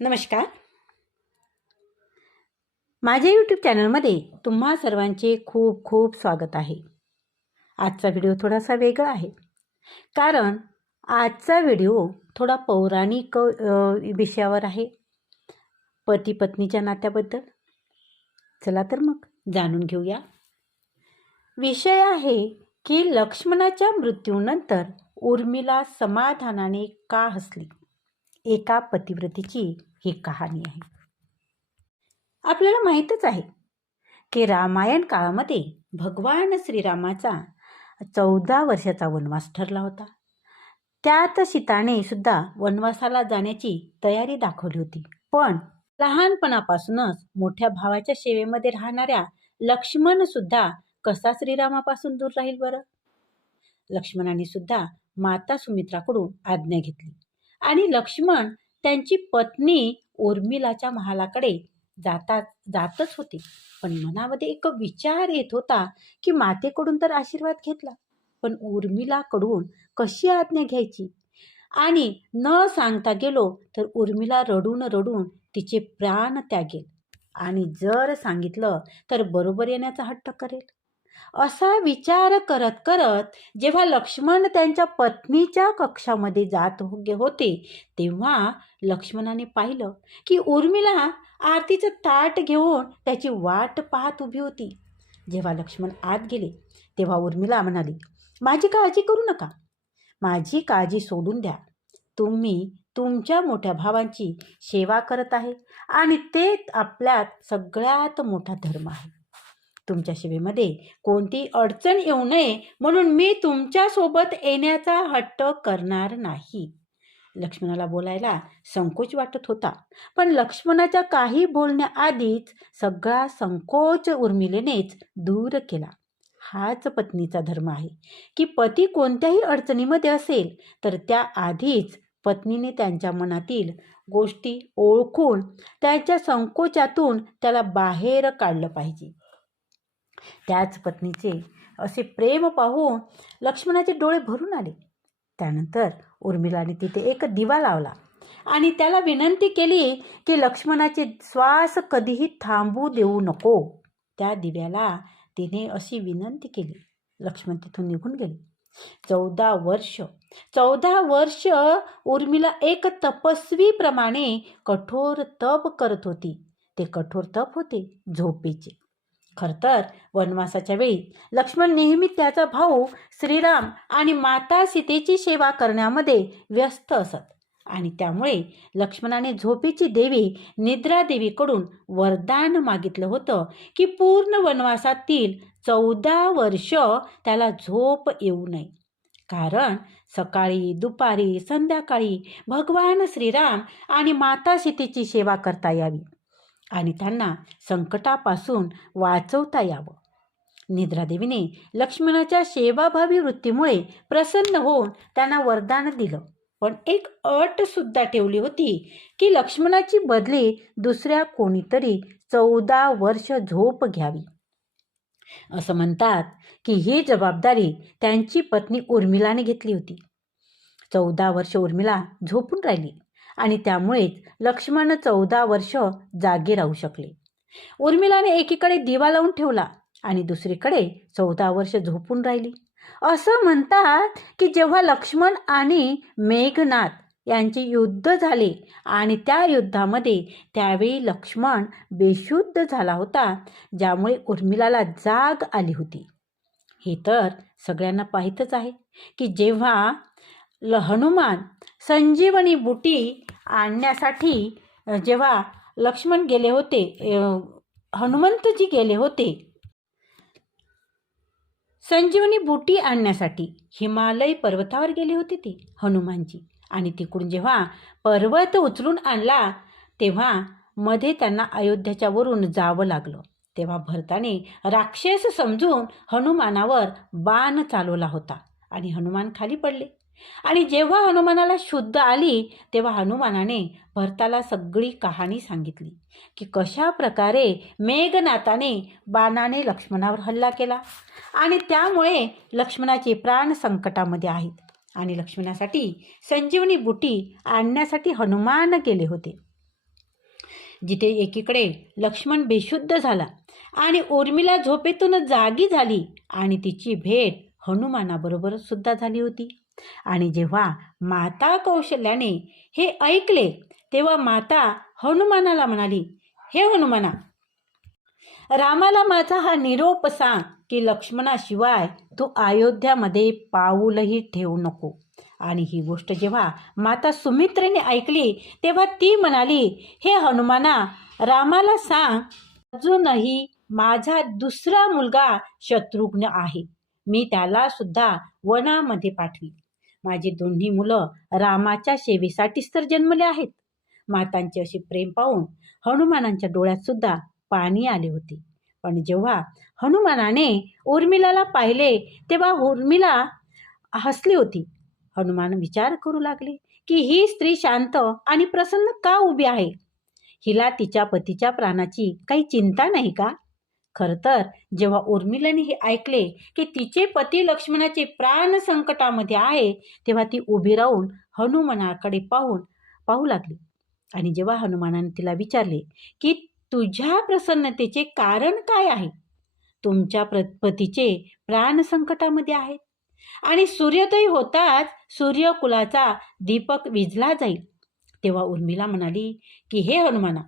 नमस्कार. माझ्या यूट्यूब चॅनलमध्ये तुम्हा सर्वांचे खूप खूप स्वागत आहे. आजचा व्हिडिओ थोडासा वेगळा आहे. कारण आजचा व्हिडिओ थोडा पौराणिक विषयावर आहे. पती पत्नीच्या नात्याबद्दल. चला तर मग जाणून घेऊया. विषय आहे की लक्ष्मणाच्या मृत्यूनंतर उर्मिला समाधानाने का हसली? एका पतिव्रतीची ही कहाणी आहे. आपल्याला माहीतच आहे की रामायण काळामध्ये भगवान श्रीरामाचा चौदा वर्षाचा वनवास ठरला होता. त्यात सीताने सुद्धा वनवासाला जाण्याची तयारी दाखवली होती. पण लहानपणापासूनच मोठ्या भावाच्या सेवेमध्ये राहणाऱ्या लक्ष्मण सुद्धा कसा श्रीरामापासून दूर राहील बरं? लक्ष्मणाने सुद्धा माता सुमित्राकडून आज्ञा घेतली. आणि लक्ष्मण त्यांची पत्नी उर्मिलाच्या महालाकडे जातात जातच होते. पण मनामध्ये एक विचार येत होता की मातेकडून तर आशीर्वाद घेतला पण उर्मिलाकडून कशी आज्ञा घ्यायची? आणि न सांगता गेलो तर उर्मिला रडून रडून तिचे प्राण त्यागेल. आणि जर सांगितलं तर बरोबर येण्याचा हट्ट करेल. असा विचार करत करत जेव्हा लक्ष्मण त्यांच्या पत्नीच्या कक्षामध्ये जात हो- होते तेव्हा लक्ष्मणाने पाहिलं की उर्मिला आरतीचं ताट घेऊन त्याची वाट पाहत उभी होती. जेव्हा लक्ष्मण आत गेले तेव्हा उर्मिला म्हणाली माझी काळजी करू नका. माझी काळजी सोडून द्या. तुम्ही तुमच्या मोठ्या भावांची सेवा करत आहे आणि ते आपल्यात सगळ्यात मोठा धर्म आहे. तुमच्या सेवेमध्ये कोणती अडचण येऊ नये म्हणून मी तुमच्यासोबत येण्याचा हट्ट करणार नाही. लक्ष्मणाला बोलायला संकोच वाटत होता. पण लक्ष्मणाच्या काही बोलण्याआधीच सगळा संकोच उर्मिलेनेच दूर केला. हाच पत्नीचा धर्म आहे. की पती कोणत्याही अडचणीमध्ये असेल तर त्या आधीच पत्नीने त्यांच्या मनातील गोष्टी ओळखून त्याच्या संकोचातून त्याला बाहेर काढलं पाहिजे. त्याच पत्नीचे असे प्रेम पाहून लक्ष्मणाचे डोळे भरून आले. त्यानंतर उर्मिलाने तिथे एक दिवा लावला आणि त्याला विनंती केली की लक्ष्मणाचे श्वास कधीही थांबू देऊ नको. त्या दिव्याला तिने अशी विनंती केली. लक्ष्मण तिथून निघून गेले. चौदा वर्ष चौदा वर्ष उर्मिला एक तपस्वीप्रमाणे कठोर तप करत होती. ते कठोर तप होते झोपेचे. खरं तर वनवासाच्या वेळी लक्ष्मण नेहमी त्याचा भाऊ श्रीराम आणि माता सीतेची सेवा करण्यामध्ये व्यस्त असत. आणि त्यामुळे लक्ष्मणाने झोपेची देवी निद्रा देवीकडून वरदान मागितलं होतं की पूर्ण वनवासातील चौदा वर्ष त्याला झोप येऊ नये. कारण सकाळी दुपारी संध्याकाळी भगवान श्रीराम आणि माता सीतेची सेवा करता यावी. आणि त्यांना संकटापासून वाचवता यावं. निद्रादेवीने लक्ष्मणाच्या सेवाभावी वृत्तीमुळे प्रसन्न होऊन त्यांना वरदान दिलं. पण एक अट सुद्धा ठेवली होती की लक्ष्मणाची बदली दुसऱ्या कोणीतरी चौदा वर्ष झोप घ्यावी. असं म्हणतात की ही जबाबदारी त्यांची पत्नी उर्मिलाने घेतली होती. चौदा वर्ष उर्मिला झोपून राहिली. आणि त्यामुळेच लक्ष्मण चौदा वर्ष जागे राहू शकले. उर्मिलाने एकीकडे दिवा लावून ठेवला आणि दुसरीकडे चौदा वर्ष झोपून राहिली. असं म्हणतात की जेव्हा लक्ष्मण आणि मेघनाथ यांचे युद्ध झाले आणि त्या युद्धामध्ये त्यावेळी लक्ष्मण बेशुद्ध झाला होता ज्यामुळे उर्मिलाला जाग आली होती. हे तर सगळ्यांना पाहितच आहे की जेव्हा ल हनुमान संजीवनी बुटी आणण्यासाठी जेव्हा लक्ष्मण गेले होते हनुमंतजी गेले होते. संजीवनी बुटी आणण्यासाठी हिमालय पर्वतावर गेले होते ते हनुमानजी. आणि तिकडून जेव्हा पर्वत उचलून आणला तेव्हा मध्ये त्यांना अयोध्याच्या वरून जावं लागलं. तेव्हा भरताने राक्षस समजून हनुमानावर बाण चालवला होता आणि हनुमान खाली पडले. आणि जेव्हा हनुमानाला शुद्ध आली तेव्हा हनुमानाने भरताला सगळी कहाणी सांगितली की कशा प्रकारे मेघनाथाने बाणाने लक्ष्मणावर हल्ला केला. आणि त्यामुळे लक्ष्मणाचे प्राण संकटामध्ये आहेत. आणि लक्ष्मणासाठी संजीवनी बुटी आणण्यासाठी हनुमान गेले होते. जिथे एकीकडे लक्ष्मण बेशुद्ध झाला आणि उर्मिला झोपेतून जागी झाली आणि तिची भेट हनुमानाबरोबर सुद्धा झाली होती. आणि जेव्हा माता कौशल्याने हे ऐकले तेव्हा माता हनुमानाला म्हणाली हे हनुमाना रामाला माझा हा निरोप सांग की लक्ष्मणाशिवाय तू अयोध्यामध्ये पाऊलही ठेवू नको. आणि ही गोष्ट जेव्हा माता सुमित्रेने ऐकली तेव्हा ती म्हणाली हे हनुमाना रामाला सांग अजूनही माझा दुसरा मुलगा शत्रुघ्न आहे. मी त्याला सुद्धा वनामध्ये पाठवी माझी दोन्ही मुलं रामाच्या सेवेसाठीच तर जन्मले आहेत. मातांचे असे प्रेम पाहून हनुमानांच्या डोळ्यात सुद्धा पाणी आले होते. पण जेव्हा हनुमानाने उर्मिलाला पाहिले तेव्हा उर्मिला हसली होती. हनुमान विचार करू लागले की ही स्त्री शांत आणि प्रसन्न का उभी आहे? हिला तिच्या पतीच्या प्राणाची काही चिंता नाही का? खरं तर जेव्हा उर्मिलाने हे ऐकले की तिचे पती लक्ष्मणाचे प्राण संकटामध्ये आहे तेव्हा ती उभी राहून हनुमानाकडे पाहून पाहू लागली. आणि जेव्हा हनुमानाने तिला विचारले की तुझ्या प्रसन्नतेचे कारण काय आहे? तुमच्या प्र पतीचे प्राण संकटामध्ये आहेत आणि सूर्योदय होताच सूर्यकुलाचा दीपक विजला जाईल. तेव्हा उर्मिला म्हणाली की हे हनुमाना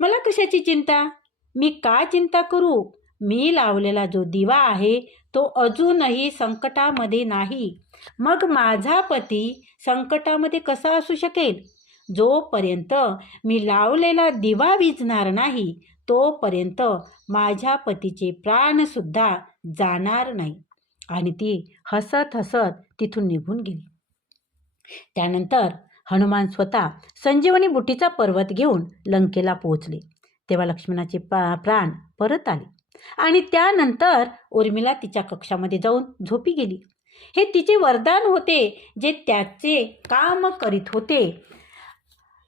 मला कशाची चिंता? मी का चिंता करू? मी लावलेला जो दिवा आहे तो अजूनही संकटामध्ये नाही. मग माझा पती संकटामध्ये कसा असू शकेल? जोपर्यंत मी लावलेला दिवा विजणार नाही तोपर्यंत माझ्या पतीचे प्राणसुद्धा जाणार नाही. आणि ती हसत हसत तिथून निघून गेली. त्यानंतर हनुमान स्वतः संजीवनी बुटीचा पर्वत घेऊन लंकेला पोहोचले. तेव्हा लक्ष्मणाचे पा प्राण परत आले. आणि त्यानंतर उर्मिला तिच्या कक्षामध्ये जाऊन झोपी गेली. हे तिचे वरदान होते जे त्याचे काम करीत होते.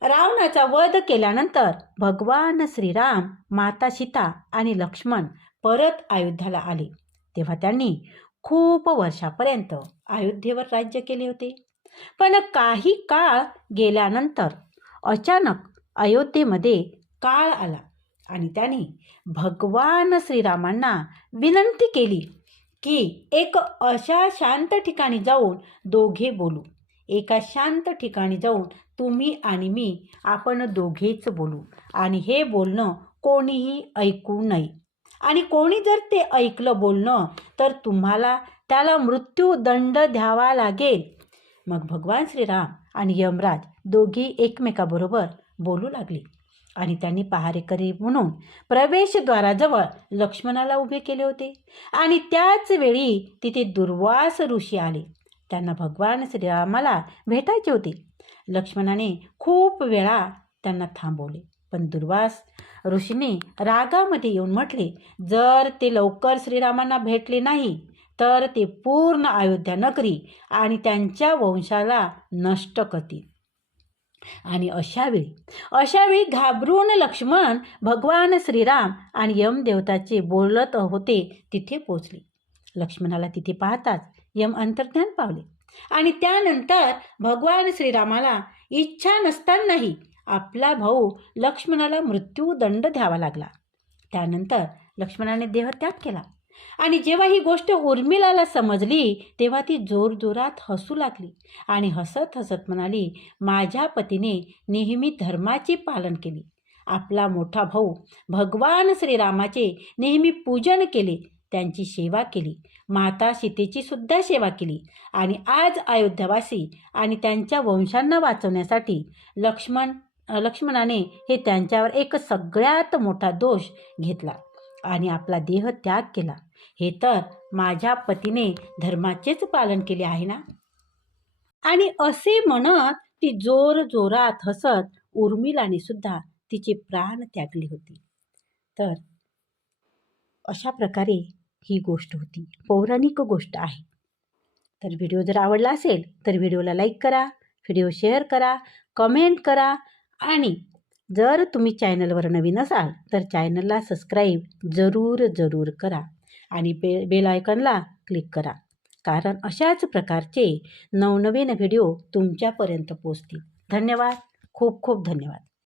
रावणाचा वध केल्यानंतर भगवान श्रीराम माता सीता आणि लक्ष्मण परत अयोध्याला आले. तेव्हा त्यांनी खूप वर्षापर्यंत अयोध्येवर राज्य केले होते. पण काही काळ गेल्यानंतर अचानक अयोध्येमध्ये काळ आला. आणि त्याने भगवान श्रीरामांना विनंती केली की एक अशा शांत ठिकाणी जाऊन दोघे बोलू. एका शांत ठिकाणी जाऊन तुम्ही आणि मी आपण दोघेच बोलू. आणि हे बोलणं कोणीही ऐकू नये. आणि कोणी जर ते ऐकलं बोलणं तर तुम्हाला त्याला मृत्यूदंड द्यावा लागेल. मग भगवान श्रीराम आणि यमराज दोघी एकमेकाबरोबर बोलू लागले. आणि त्यांनी पहारेकरी म्हणून प्रवेशद्वाराजवळ लक्ष्मणाला उभे केले होते. आणि त्याच वेळी तिथे दुर्वास ऋषी आले. त्यांना भगवान श्रीरामाला भेटायचे होते. लक्ष्मणाने खूप वेळा त्यांना थांबवले. पण दुर्वास ऋषीने रागामध्ये येऊन म्हटले जर ते लवकर श्रीरामांना भेटले नाही तर ते पूर्ण अयोध्या नगरी आणि त्यांच्या वंशाला नष्ट करतील. आणि अशावेळी अशावेळी घाबरून लक्ष्मण भगवान श्रीराम आणि यमदेवताचे बोलत होते तिथे पोचले. लक्ष्मणाला तिथे पाहताच यम अंतर्ध्यान पावले आणि त्यानंतर भगवान श्रीरामाला इच्छा नसतानाही आपला भाऊ लक्ष्मणाला मृत्यूदंड द्यावा लागला. त्यानंतर लक्ष्मणाने देहत्याग केला. आणि जेव्हा ही गोष्ट उर्मिलाला समजली तेव्हा ती जोरजोरात हसू लागली आणि हसत हसत म्हणाली माझ्या पतीने नेहमी धर्माचे पालन केले. आपला मोठा भाऊ भगवान श्रीरामाचे नेहमी पूजन केले त्यांची सेवा केली माता सीतेची सुद्धा सेवा केली आणि आज अयोध्यावासी आणि त्यांच्या वंशांना वाचवण्यासाठी लक्ष्मण लक्ष्मणाने हे त्यांच्यावर एक सगळ्यात मोठा दोष घेतला आणि आपला देह त्याग केला. हे तर माझ्या पतीने धर्माचेच पालन केले आहे ना? आणि असे म्हणत ती जोर जोरात हसत उर्मिलाने सुद्धा तिचे प्राण त्यागले होते. तर अशा प्रकारे ही गोष्ट होती. पौराणिक गोष्ट आहे. तर व्हिडिओ जर आवडला असेल तर व्हिडिओला लाईक करा व्हिडिओ शेअर करा कमेंट करा आणि जर तुम्ही चॅनलवर नवीन असाल तर चॅनलला सबस्क्राईब जरूर जरूर करा. आणि बे बेल आयकनला क्लिक करा. कारण अशाच प्रकारचे नवनवीन व्हिडिओ तुमच्यापर्यंत पोचतील धन्यवाद. खूप खूप धन्यवाद.